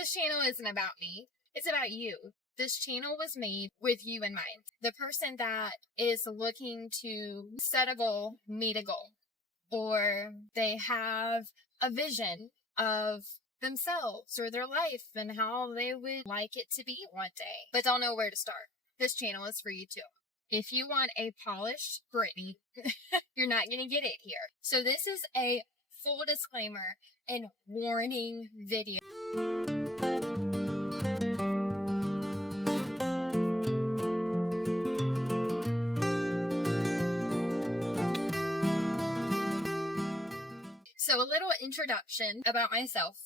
This channel isn't about me. It's about you. This channel was made with you in mind. The person that is looking to set a goal, meet a goal, or they have a vision of themselves or their life and how they would like it to be one day, but don't know where to start. This channel is for you too. If you want a polished Britney, you're not going to get it here. So this is a full disclaimer and warning video. So a little introduction about myself.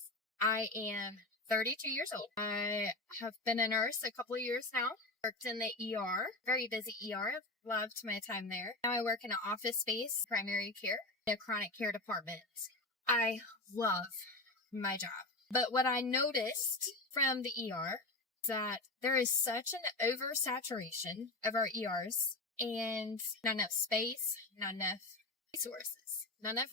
I am 32 years old. I have been a nurse a couple of years now. Worked in the ER, very busy ER. I've loved my time there. Now I work in an office space, primary care, in a chronic care department. I love my job. But what I noticed from the ER is that there is such an oversaturation of our ERs and not enough space, not enough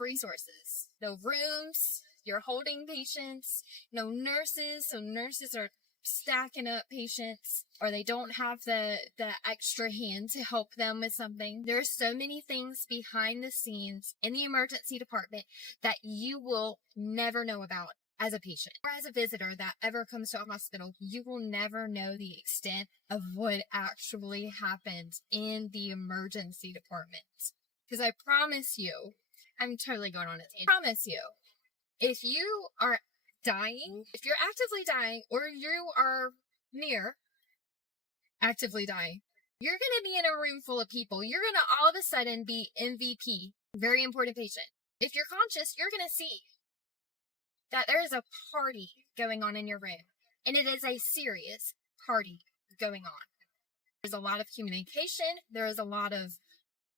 resources. No rooms, you're holding patients, no nurses, so nurses are stacking up patients, or they don't have the extra hand to help them with something. There are so many things behind the scenes in the emergency department that you will never know about as a patient or as a visitor that ever comes to a hospital. You will never know the extent of what actually happens in the emergency department. Because I promise you, I'm totally going on a tangent. I promise you, if you are dying, if you're actively dying, or you are near actively dying, you're going to be in a room full of people. You're going to all of a sudden be MVP, very important patient. If you're conscious, you're going to see that there is a party going on in your room, and it is a serious party going on. There's a lot of communication. There is a lot of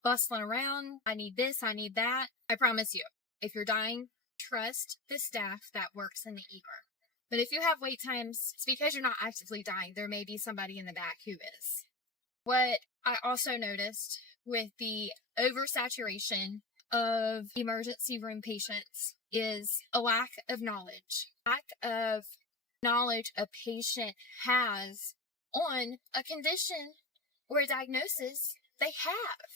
bustling around. I need this, I need that. I promise you, if you're dying, trust the staff that works in the ER. But if you have wait times, it's because you're not actively dying. There may be somebody in the back who is. What I also noticed with the oversaturation of emergency room patients is a lack of knowledge. Lack of knowledge a patient has on a condition or a diagnosis they have.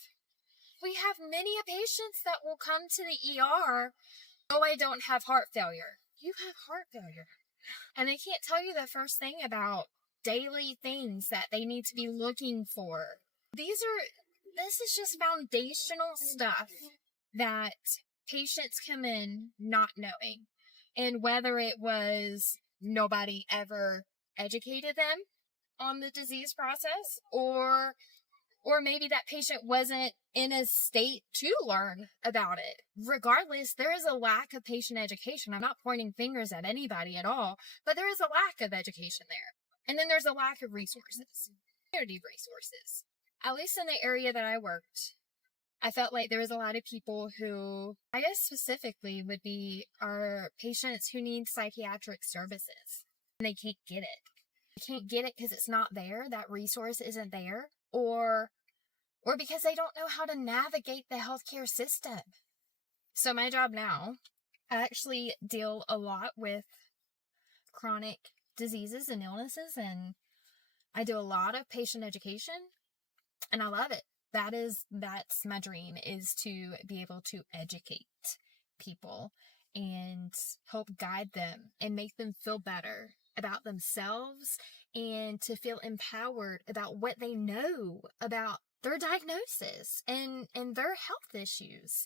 We have many patients that will come to the ER. Oh, I don't have heart failure. You have heart failure. And they can't tell you the first thing about daily things that they need to be looking for. This is just foundational stuff that patients come in not knowing. And whether it was nobody ever educated them on the disease process, or maybe that patient wasn't in a state to learn about it. Regardless, there is a lack of patient education. I'm not pointing fingers at anybody at all, but there is a lack of education there. And then there's a lack of resources, community resources. At least in the area that I worked, I felt like there was a lot of people who, I guess specifically, would be our patients who need psychiatric services. And they can't get it. They can't get it because it's not there. That resource isn't there. Or because they don't know how to navigate the healthcare system. So my job now, I actually deal a lot with chronic diseases and illnesses, and I do a lot of patient education, and I love it. That's my dream, is to be able to educate people and help guide them and make them feel better about themselves and to feel empowered about what they know about their diagnosis and their health issues.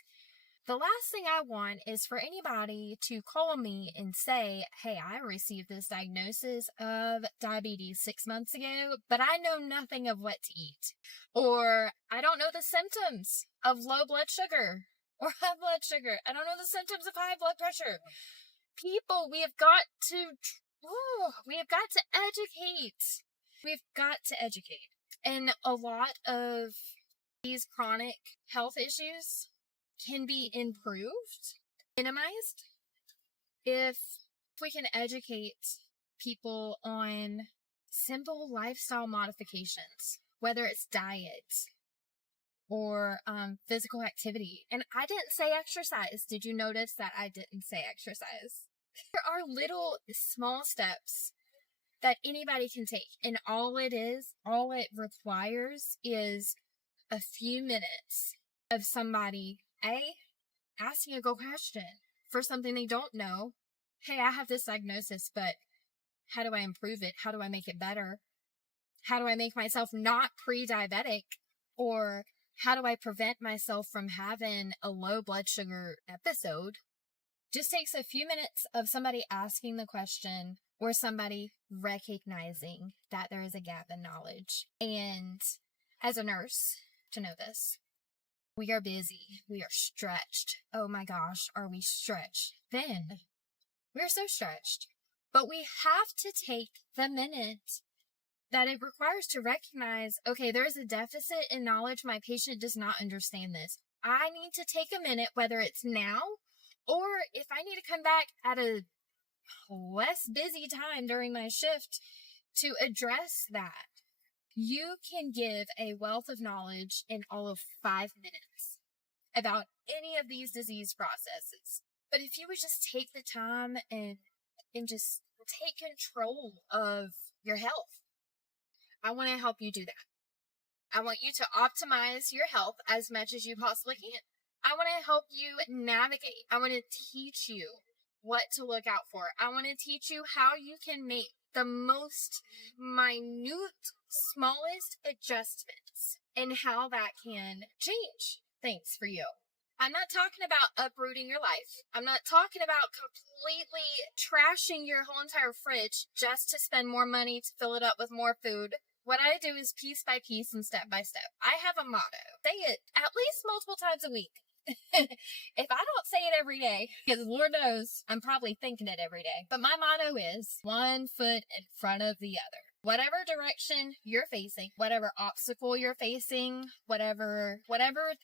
The last thing I want is for anybody to call me and say, hey, I received this diagnosis of diabetes 6 months ago, but I know nothing of what to eat. Or I don't know the symptoms of low blood sugar or high blood sugar. I don't know the symptoms of high blood pressure. People, we have got to educate. We've got to educate. And a lot of these chronic health issues can be improved, minimized, if we can educate people on simple lifestyle modifications, whether it's diet or physical activity. And I didn't say exercise. Did you notice that I didn't say exercise? There are little small steps that anybody can take. And all it requires is a few minutes of somebody, asking a good question for something they don't know. Hey, I have this diagnosis, but how do I improve it? How do I make it better? How do I make myself not pre-diabetic? Or how do I prevent myself from having a low blood sugar episode? Just takes a few minutes of somebody asking the question or somebody recognizing that there is a gap in knowledge. And as a nurse, to know this, we are busy. We are stretched. Oh my gosh, are we stretched? Then we're so stretched. But we have to take the minute that it requires to recognize, okay, there's a deficit in knowledge. My patient does not understand this. I need to take a minute, whether it's now or if I need to come back at a less busy time during my shift to address that. You can give a wealth of knowledge in all of 5 minutes about any of these disease processes. But if you would just take the time and just take control of your health, I want to help you do that. I want you to optimize your health as much as you possibly can. I want to help you navigate. I want to teach you what to look out for. I want to teach you how you can make the most minute, smallest adjustments and how that can change things for you. I'm not talking about uprooting your life. I'm not talking about completely trashing your whole entire fridge just to spend more money to fill it up with more food. What I do is piece by piece and step by step. I have a motto. Say it at least multiple times a week. If I don't say it every day, because Lord knows I'm probably thinking it every day, but my motto is 1 foot in front of the other. Whatever direction you're facing, whatever obstacle you're facing, whatever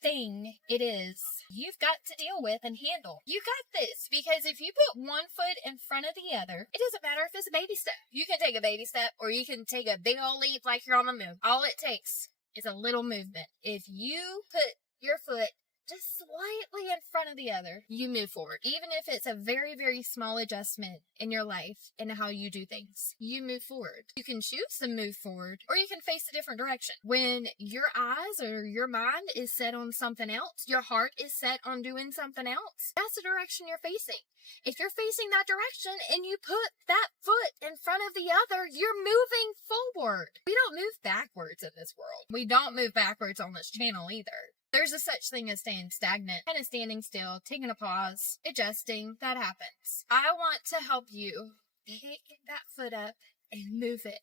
thing it is, you've got to deal with and handle. You got this, because if you put 1 foot in front of the other, it doesn't matter if it's a baby step. You can take a baby step or you can take a big old leap like you're on the moon. All it takes is a little movement. If you put your foot just slightly in front of the other, you move forward. Even if it's a very, very small adjustment in your life and how you do things, you move forward. You can choose to move forward or you can face a different direction. When your eyes or your mind is set on something else, your heart is set on doing something else, that's the direction you're facing. If you're facing that direction and you put that foot in front of the other, you're moving forward. We don't move backwards in this world. We don't move backwards on this channel either. There's a such thing as staying stagnant, kind of standing still, taking a pause, adjusting. That happens. I want to help you pick that foot up and move it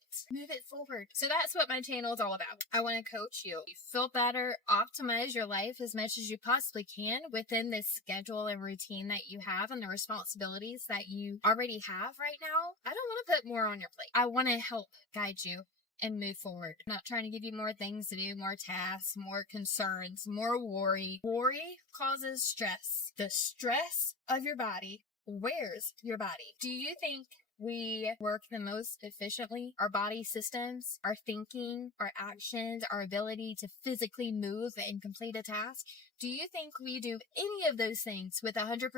forward. So that's what my channel is all about. I want to coach you. You feel better, optimize your life as much as you possibly can within this schedule and routine that you have and the responsibilities that you already have right now. I don't want to put more on your plate. I want to help guide you and move forward. I'm not trying to give you more things to do, more tasks, more concerns, more worry. Worry causes stress. The stress of your body wears your body. Do you think we work the most efficiently? Our body systems, our thinking, our actions, our ability to physically move and complete a task. Do you think we do any of those things with 100%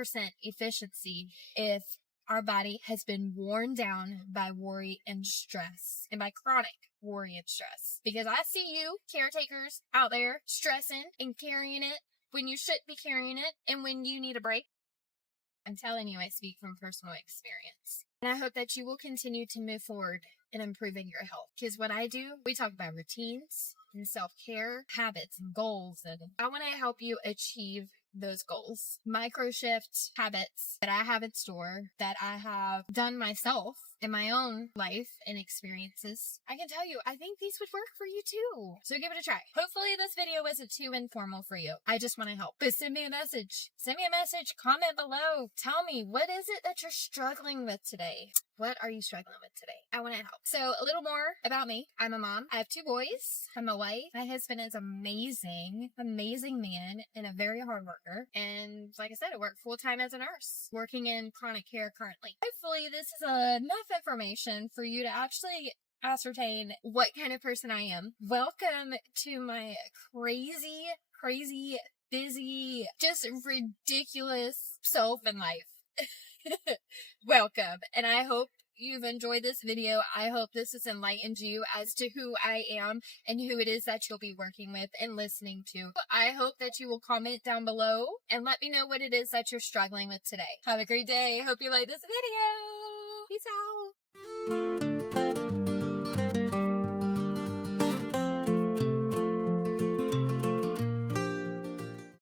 efficiency if our body has been worn down by worry and stress, and by chronic worry and stress? Because I see you caretakers out there stressing and carrying it when you shouldn't be carrying it and when you need a break. I'm telling you, I speak from personal experience. And I hope that you will continue to move forward in improving your health. Because what I do, we talk about routines and self-care, habits and goals. And I want to help you achieve those goals. MicroShift habits that I have in store, that I have done myself in my own life and experiences. I can tell you, I think these would work for you too. So give it a try. Hopefully this video wasn't too informal for you. I just want to help. But send me a message. Send me a message. Comment below. Tell me, what is it that you're struggling with today? What are you struggling with today? I want to help. So a little more about me. I'm a mom. I have 2 boys. I'm a wife. My husband is amazing, amazing man and a very hard worker. And like I said, I work full-time as a nurse, working in chronic care currently. Hopefully this is enough information for you to actually ascertain what kind of person I am. Welcome to my crazy, busy, just ridiculous self in life. welcome. And I hope you've enjoyed this video. I hope this has enlightened you as to who I am and who it is that you'll be working with and listening to. I hope that you will comment down below and let me know what it is that you're struggling with today. Have a great day. Hope you like this video. Peace out.